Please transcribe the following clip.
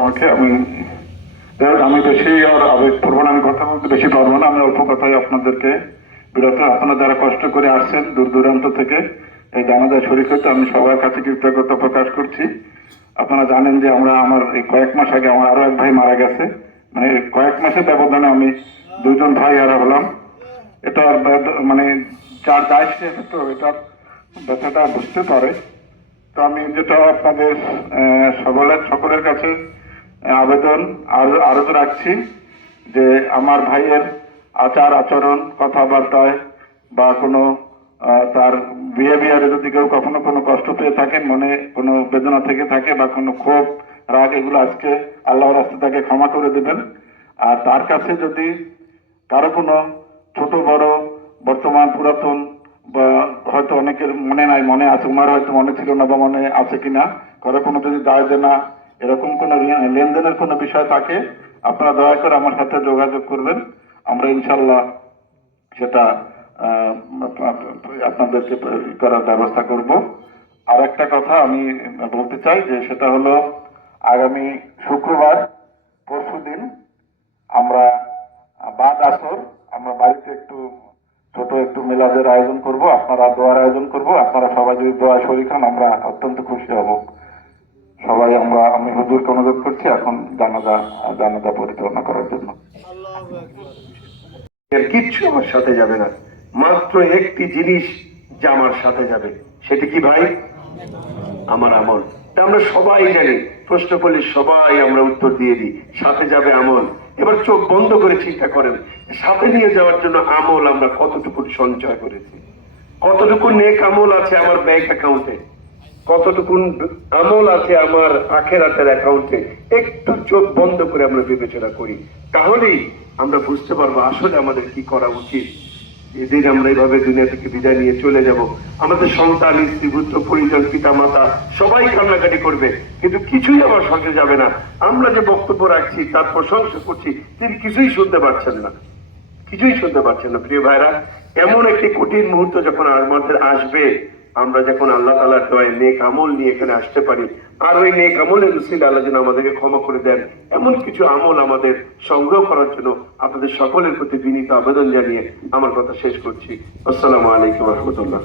আমাকে আমি বেশি আর আবেগপ্রবণ আমি কথা বলতে বেশি পারবো না। আমি অল্প কথাই আপনাদেরকে আপনারা যারা কষ্ট করে আসছেন দূর দূরান্ত থেকে এই জানাজায় শরীক হইতে আমি সবার কাছে কৃতজ্ঞতা প্রকাশ করছি। আপনারা জানেন যে আমার এই কয়েক মাস আগে আমার আরো এক ভাই মারা গেছে, মানে কয়েক মাসের ব্যবধানে আমি দুজন ভাই হারা হলাম। এটা মানে যার দায় সে তো এটার ব্যথাটা বুঝতে পারে। তো আমি যেটা আপনাদের সকলের কাছে আবেদন আরো রাখছি যে আমার ভাইয়ের আচার আচরণ কথাবার্তায় বা কোনো তার বিহেভিয়ারে যদি কেউ কখনো কোনো কষ্ট পেয়ে থাকেন, মনে কোনো বেদনা থেকে থাকে বা কোনো ক্ষোভ রাগ, এগুলো আজকে আল্লাহর রাস্তা তাকে ক্ষমা করে দেবেন। আর তার কাছে যদি কারো কোনো ছোট বড় বর্তমান পুরাতন বা হয়তো অনেকের মনে নাই, মনে আছে, উমার হয়তো মনে ছিল না বা মনে আছে কিনা, কারো কোনো যদি দায় দেনা এরকম কোনো লেনদেনের কোনো বিষয় থাকে, আপনারা দয়া করে আমার সাথে যোগাযোগ করবেন। আমরা ইনশাল্লাহ সেটা আপনাদেরকে করার ব্যবস্থা করব। আর একটা কথা আমি বলতে চাই যে সেটা হলো আগামী শুক্রবার পরশুদিন আমরা বাদ আসর আমরা বাড়িতে ছোট একটু মিলাদের আয়োজন করব, আপনারা দোয়ার আয়োজন করব। আপনারা সবাই যদি দোয়া শরীক হন আমরা অত্যন্ত খুশি হব। সবাই আমি হুজুরকে অনুরোধ করছি এখন জানাজা পরিচালনা করার জন্য। কিচ্ছু আমার সাথে যাবে না, মাত্র একটি জিনিস যা আমার সাথে যাবে, সেটা কি ভাই? আমার আমল। আমরা সবাই জানি, প্রশ্ন করলে সবাই আমরা উত্তর দিয়ে দিই, সাথে যাবে আমল। এবার চোখ বন্ধ করে চিন্তা করেন, সাথে নিয়ে যাওয়ার জন্য আমল আমরা কতটুকু সঞ্চয় করেছি, কতটুকু নেক আমল আছে আমার ব্যাংক অ্যাকাউন্টে, কতটুকু আমল আছে আমার আখেরাতের অ্যাকাউন্টে। একটু চোখ বন্ধ করে আমরা বিবেচনা করি, তাহলেই আমরা বুঝতে পারবো আসলে আমাদের কি করা উচিত। এদিন আমরা এইভাবে দুনিয়া থেকে বিদায় নিয়ে চলে যাব, আমাদের সন্তান, স্ত্রী, পুত্র, পরিজন, পিতা মাতা সবাই কান্নাকাটি করবে, কিন্তু কিছুই আমার সঙ্গে যাবে না। আমরা যে বক্তব্য রাখছি, তার প্রশংসা করছি, তিনি কিছুই শুনতে পাচ্ছেন না, কিছুই শুনতে পাচ্ছেন না। প্রিয় ভাইরা, এমন একটি কঠিন মুহূর্ত যখন আমাদের আসবে, আমরা যখন আল্লাহ তাআলার দয়ায় নেক আমল নিয়ে এখানে আসতে পারি, আর ওই নেক আমলের উসিলায় আল্লাহ যেন আমাদেরকে ক্ষমা করে দেন, এমন কিছু আমল আমাদের সংগ্রহ করার জন্য আপনাদের সকলের প্রতি বিনীত আবেদন জানিয়ে আমার কথা শেষ করছি। আসসালামু আলাইকুম ওয়া রাহমাতুল্লাহ।